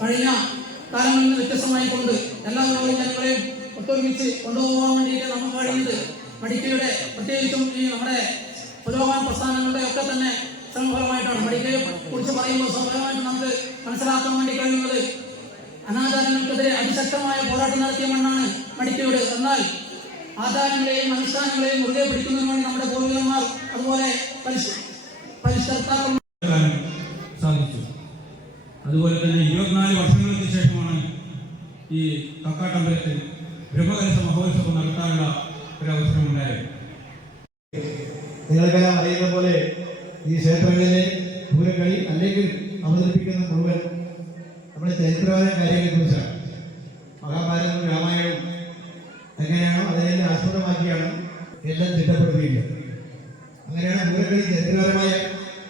കഴിഞ്ഞ കാലങ്ങളിൽ നിന്ന് വ്യത്യസ്തമായി കൊണ്ട് എല്ലാവരോടും ജനങ്ങളെയും ഒത്തൊരുമിച്ച് കൊണ്ടുപോകാൻ വേണ്ടിയിട്ട് നമുക്ക് കഴിയുന്നത് മടിക്കയുടെ പ്രത്യേകിച്ചും ഈ നമ്മുടെ പുരോഗമന പ്രസ്ഥാനങ്ങളുടെ ഒക്കെ തന്നെ ശ്രമഫലമായിട്ടാണ്. മടിക്കയെ കുറിച്ച് പറയുമ്പോൾ സ്വാഭാവികമായിട്ട് നമുക്ക് മനസ്സിലാക്കാൻ വേണ്ടി കഴിയുന്നത് അനാചാരങ്ങൾക്കെതിരെ അതിശക്തമായ പോരാട്ടം നടത്തിയ മണ്ണാണ് മടിക്കയുടെ. എന്നാൽ ആചാരങ്ങളെയും അനുഷ്ഠാനങ്ങളെയും മുറുകെ പിടിക്കുന്നതിന് വേണ്ടി നമ്മുടെ പൂർവികന്മാർ അതുപോലെ പരിഷ് പരിഷ്കർത്താക്കൾ അതുപോലെ തന്നെ ഇരുപത്തിനാല് വർഷങ്ങൾക്ക് ശേഷമാണ് ഈ കക്കാട്ടമ്പലത്തിൽ ബ്രഹ്മകലശ മഹോത്സവം നടത്താനുള്ള ഒരു അവസരമുണ്ടായത് നിങ്ങൾക്കെല്ലാം അറിയുന്ന പോലെ ഈ ക്ഷേത്രങ്ങളിലെ പൂരക്കളി അല്ലെങ്കിൽ അവതരിപ്പിക്കുന്ന മുഴുവൻ നമ്മുടെ ചരിത്രപരമായ കാര്യങ്ങളെക്കുറിച്ചാണ്. മഹാഭാരതവും രാമായണവും എങ്ങനെയാണോ അതിനെ ആസ്പദമാക്കിയാണ് എല്ലാം ചിട്ടപ്പെടുത്തിയിട്ടുള്ളത് അങ്ങനെയാണ് പൂരക്കളി ചരിത്രപരമായ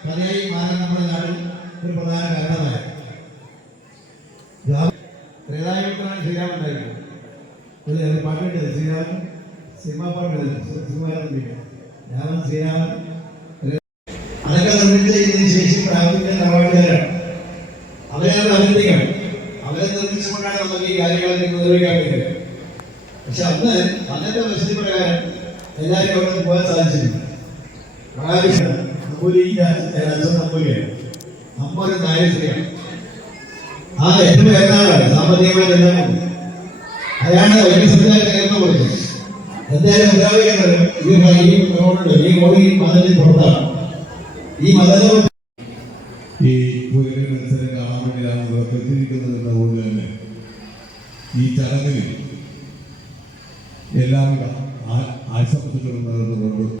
കഥയായി മാറാൻ നമ്മുടെ നാട്ടിൽ ഒരു പ്രധാന കാരണമായ ശ്രീരാമൻ ഉണ്ടായിരുന്നത് ഒരു പാട്ടുണ്ട്. ശ്രീരാമൻ സിനിമാ പാട്ടുണ്ട്. ശ്രീരാമൻ രാമൻ ശ്രീരാമൻ. അതൊക്കെ നിർമ്മിച്ചതിന് ശേഷം പ്രാപിക്കുന്ന നവാടുകാരാണ് അവരെ അഭിനന്ദിക്കണം അവരെ നിർമ്മിച്ചുകൊണ്ടാണ് നമുക്ക് ഈ കാര്യങ്ങളൊക്കെ നിർവഹിക്കാൻ പറ്റുന്നത് പക്ഷെ അന്ന് അന്നത്തെ പരിസ്ഥിതി പ്രകാരം എല്ലാവരും അവിടെ പോകാൻ സാധിച്ചില്ല മഹാവിഷ്ണു നമ്പൂരിന്റെ അച്ഛൻ നമ്പൂരിയാണ് നമ്പൂരി നായകയാണ് ആ ഏറ്റവും ഉയർന്നാളാണ് സാമ്പത്തികമായി ഉണ്ട്. അയാളാണ് വലിയ സംവിധാനം ഉയർന്നു കൊടുത്തത് എന്തായാലും മുദ്രാവാക്യം ഈ ഈ റോഡുണ്ട് ഈ റോഡ് ഈ മതിലിൽ പുറത്താണ്. ഈ മതിൽ ഈ കാണാൻ വേണ്ടിയാണ് ഇവർക്ക് എത്തിയിരിക്കുന്നത് എന്നതുകൊണ്ട് തന്നെ ഈ ചടങ്ങിൽ എല്ലാവിധ ആശംസകളും നേർന്നുകൊണ്ട്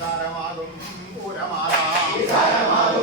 സാരമാകും പൂരമാറാം